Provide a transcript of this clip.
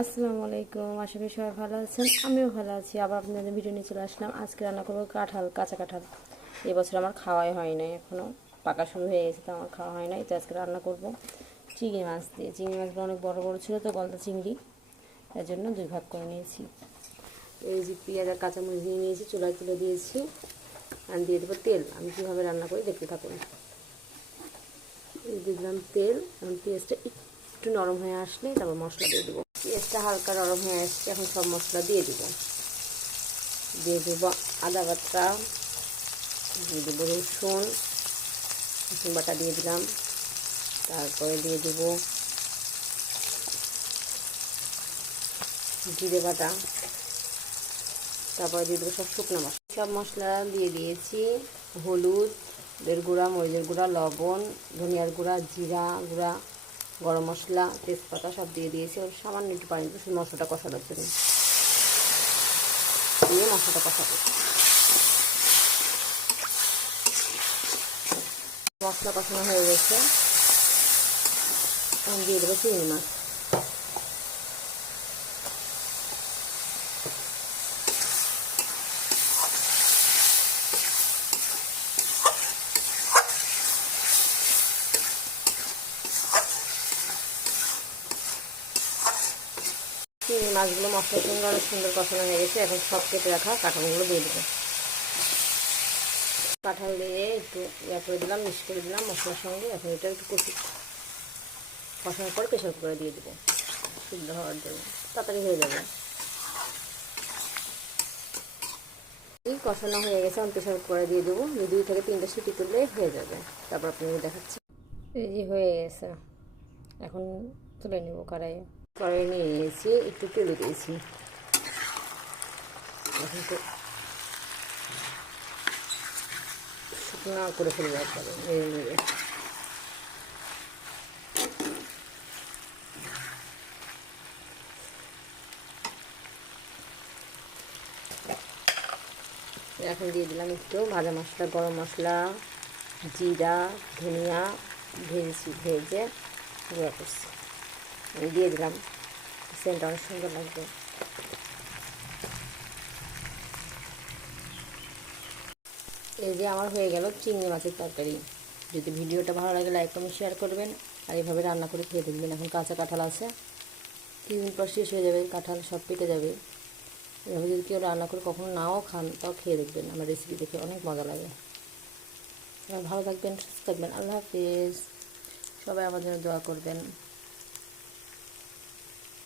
আসসালামু আলাইকুম, আশা করি সবাই ভালো আছেন। আমিও ভালো আছি। আবার আপনাদের ভিডিও নিয়ে চলে আসলাম। আজকে রান্না করবো কাঁঠাল, কাঁচা কাঁঠাল। এবছর আমার খাওয়াই হয় নাই, এখনও পাকা শুরু হয়ে গেছে, তো আমার খাওয়া হয় নাই। তো আজকে রান্না করবো চিংড়ি মাছ দিয়ে। চিংড়ি মাছগুলো অনেক বড় বড় ছিল, তো গলদা চিংড়ি, তার জন্য দুই ভাগ করে নিয়েছি। এই যে পেঁয়াজ আর কাঁচামরিচ নিয়ে নিয়েছি, চুলায় তুলে দিয়েছি। আর দিয়ে দেবো তেল। আমি কীভাবে রান্না করি দেখতে থাকুন। দিয়ে দিলাম তেল। এবং পেঁয়াজটা একটু নরম হয়ে আসলে তারপর মশলা দিয়ে দেবো। পেঁয়াজটা হালকা নরম হয়ে আসছে, এখন সব মশলা দিয়ে দেবো। দিয়ে দেবো আদা বাটা, দিয়ে দেবো রসুন বাটা দিয়ে দিলাম। তারপরে দিয়ে দেবো জিরে বাটা, তারপরে দিয়ে দেবো সব শুকনো মশলা। সব মশলা দিয়ে দিয়েছি। হলুদের গুঁড়া, মরিচের গুঁড়া, লবণ, ধনিয়ার গুঁড়া, জিরা গুঁড়া, গরম মশলা, তেজপাতা সব দিয়ে দিয়েছি। সামান্য একটু পানি দিয়ে মশলাটা কষানোর জন্য দিয়ে মশলাটা কষাবো। মশলা কষানো হয়ে গেছে, এখন দিয়ে দেবো চিংড়ি মাছ। চিংড়ি মাছগুলো মশলার সঙ্গে অনেক সুন্দর কষানো হয়ে গেছে। এখন সব কেটে রাখা কাঁঠালগুলো দিয়ে দেবো। কাঁঠাল দিয়ে একটু করে দিলাম, মিক্স করে দিলাম মশলার সঙ্গে। এখন এটা একটু কষানোর পরে প্রেশার কুকারে দিয়ে দেবো সিদ্ধ হওয়ার জন্য, তাড়াতাড়ি হয়ে যাবে। এই কষানো হয়ে গেছে, আমি প্রেশার কুকারে দিয়ে দেবো। 2 থেকে 3টা সিটি তুললে হয়ে যাবে। তারপর আপনাদের দেখাচ্ছি। এই যে হয়ে গেছে, এখন তুলে নেবো কড়াইয়ে। কড়াইয়ে নিয়ে নিয়েছি, একটু তেল দিয়েছি। এখন তো শুকনো করে ফেলবো একবারে নেড়ে নেড়ে। এখন দিয়ে দিলাম একটু ভাজা মশলা, গরম মশলা, জিরা, ধনিয়া ভেজে গুঁড়া করছি, আমি দিয়ে দিলাম। সেন্টটা অনেক সুন্দর লাগবে। এই যে আমার হয়ে গেল চিংড়ি মাছের তরকারি। যদি ভিডিওটা ভালো লাগে লাইক কমেন্ট শেয়ার করবেন, আর এইভাবে রান্না করে খেয়ে দেখবেন। এখন কাঁচা কাঁঠাল আছে, কিছুদিন পর শেষ হয়ে যাবে, কাঁঠাল সব পেটে যাবে। এভাবে যদি কেউ রান্না করে কখনো নাও খান, তাও খেয়ে দেখবেন। আমার রেসিপি দেখে অনেক মজা লাগে। ভালো থাকবেন, সুস্থ থাকবেন। আল্লাহ হাফিজ। সবাই আমার জন্য দোয়া করবেন।